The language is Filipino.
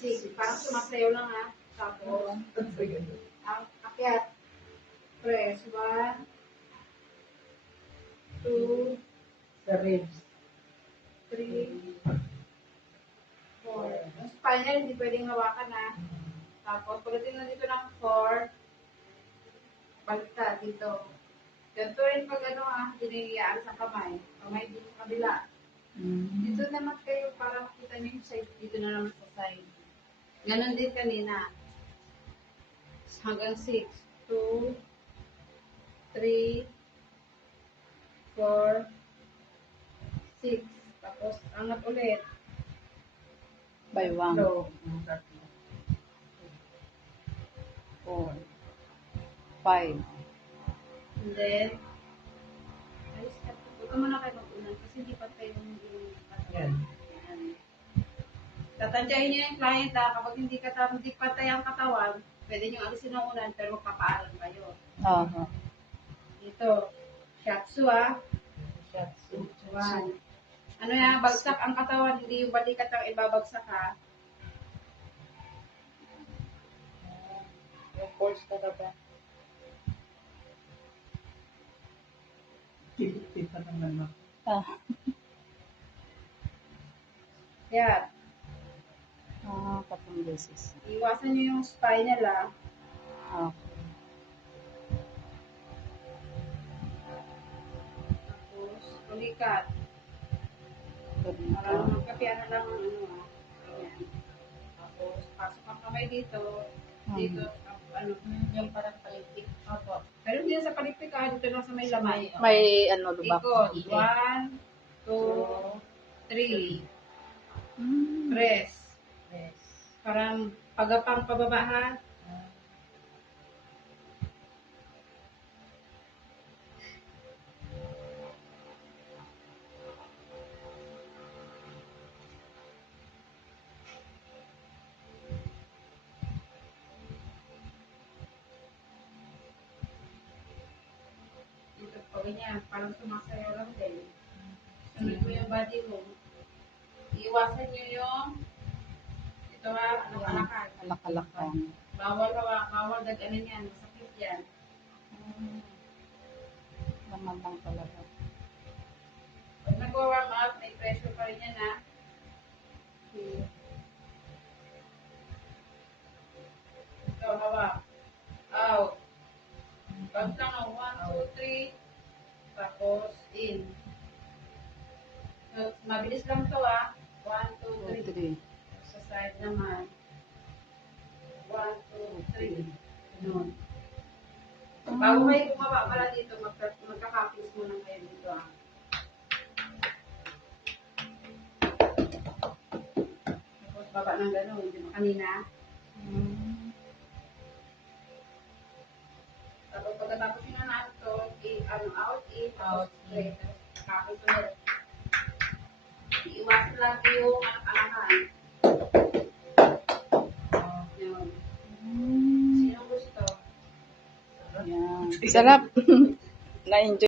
6. Parang sumasayaw lang ha. Tapos, ang akyat. Press. 1, 2, Sa ribs. 3, 4. Yung spinal, hindi pwedeng hawakan ha. Tapos, pagdating na dito ng 4, balik ka dito. Ganito rin pag hinihiyaan sa kamay. Kamay dito sa kabila. Dito naman kayo para makita niyo yung side. Dito na naman sa side. Ganon din kanina. Hanggang 6. 2, 3, 4, 6. Tapos, angat ulit. Baywang. Low. 4, 5. And then, alis ka. Huwag ka muna kayo mag-unan kasi hindi pa tayo yung Yan. Yan. Tatantyahin niyo yung client kapag hindi patay ang katawan, pwede niyo alisin ang unan pero magpapaalam kayo. Aha. Dito, shatsu Shatsu. 1. Ano yan, bagsak ang katawan, hindi yung balikat ang ibabagsak ha. Yung force talaga. Kita naman. Ah. Yan. 3 beses. Iwasan niyo yung spinal Okay. Tapos, tulikat. Para Tulikat. magkapian na lang ang Ayan. Tapos, pasok ang kamay dito. Dito, Yung parang palitik. Opo. Pero hindi na sa palikpik dito lang sa may lamay. May ano lubak. Ikot. 1, 2, 3. Press. Yes. Parang pagapang pababa ha. Dito po ganyan. Parang sumasayaw lang din. Sunod mo yung body mo. Iwasan nyo yung ito anak-anakan. Alak-alakan. Bawal daganan yan. Masakit yan. Laman lang talaga. Pag nag-warm up, may pressure pa rin yan ha. Ito, hawak. Out. Pag lang ang 1, 2, 3. Tapos, in. So, mabilis lang to 1, 2, 3. 3. Sa side naman. 1, 2, 3. Ganun. Bago kayo bumaba pala dito, magkakapis muna kayo dito Tapos baba ng gano'n, di ba kanina? Tapos pagkatapos nyo na ito, out, in, out, straight. Tapos kapis ulit. Iiwasan lang yung anak-anakan. Yun. Sino gusto? Yan. Sarap. Na-enjoy.